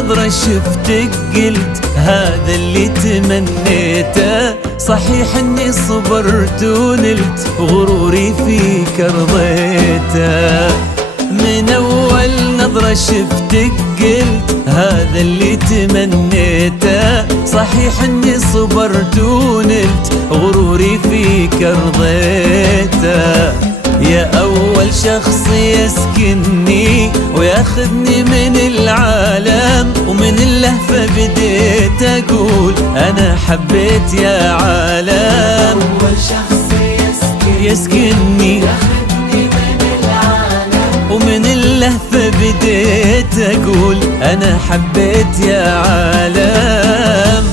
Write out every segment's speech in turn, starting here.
نظرة شفتك قلت هذا اللي تمنيته. صحيح اني صبرت ونلت غروري فيك رضيته. من اول نظرة شفتك قلت هذا اللي تمنيته. صحيح اني صبرت ونلت غروري فيك رضيته. يا أول شخص يسكنني وياخذني من العالم، ومن اللهفة بديت أقول أنا حبيت يا عالم. أول شخص يسكنني ياخذني من العالم، ومن اللهفة بديت أقول أنا حبيت يا عالم.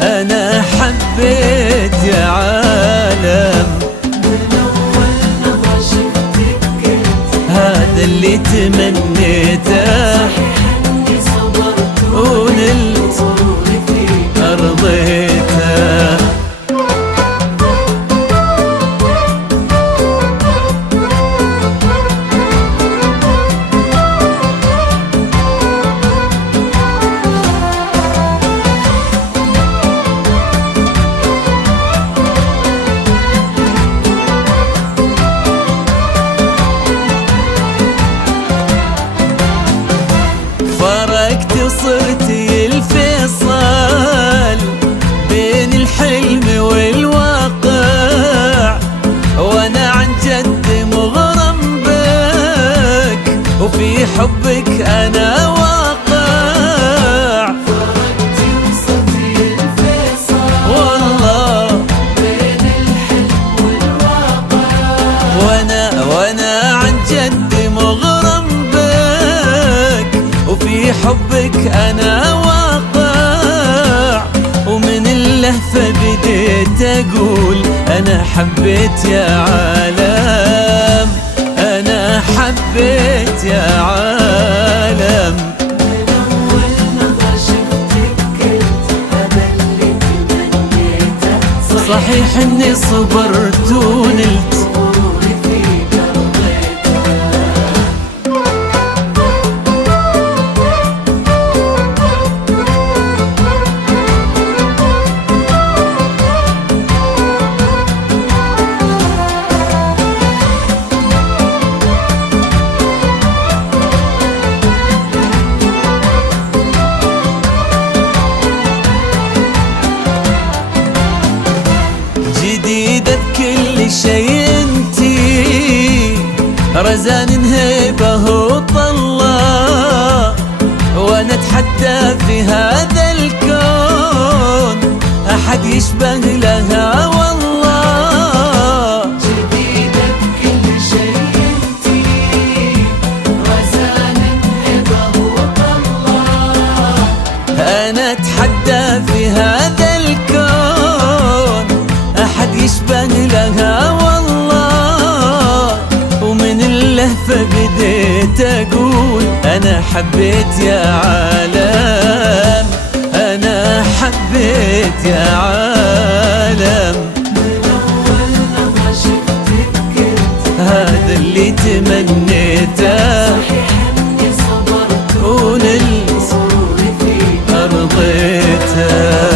أنا حبيت يا عالم. هذا اللي تمنيته. إني صبرت ونلت غروري فيك رضيته. فرقت وصرتي الفيصل بين الحلم والواقع، وانا عن جد مغرم بك وفي حبك انا واقع. فرقت وصرتي الفيصل والله بين الحلم والواقع، وانا عن جد مغرم بك وفي حبك انا واقع. ومن اللهفة بديت اقول انا حبيت يا عالم. انا حبيت يا عالم. من أول نظرة شفتك قلت هذا اللي تمنيته. صحيح اني صبرت ونلت غروري فيك رضيته. جديدة بكل شيء انتي، رزان هيبة وطلة، وانا اتحدى في هذا الكون احد يشبه لها والله. جديدة بكل شيء انتي، رزان هبة وطلة، انا اتحدى في هذا الكون احد يشبه لها والله. ومن اللهفة بديت اقول انا حبيت يا عالم. انا حبيت يا عالم. من أول نظرة شفتك قلت هذا اللي تمنيته. صحيح إني صبرت ونلت غروري فيك رضيته.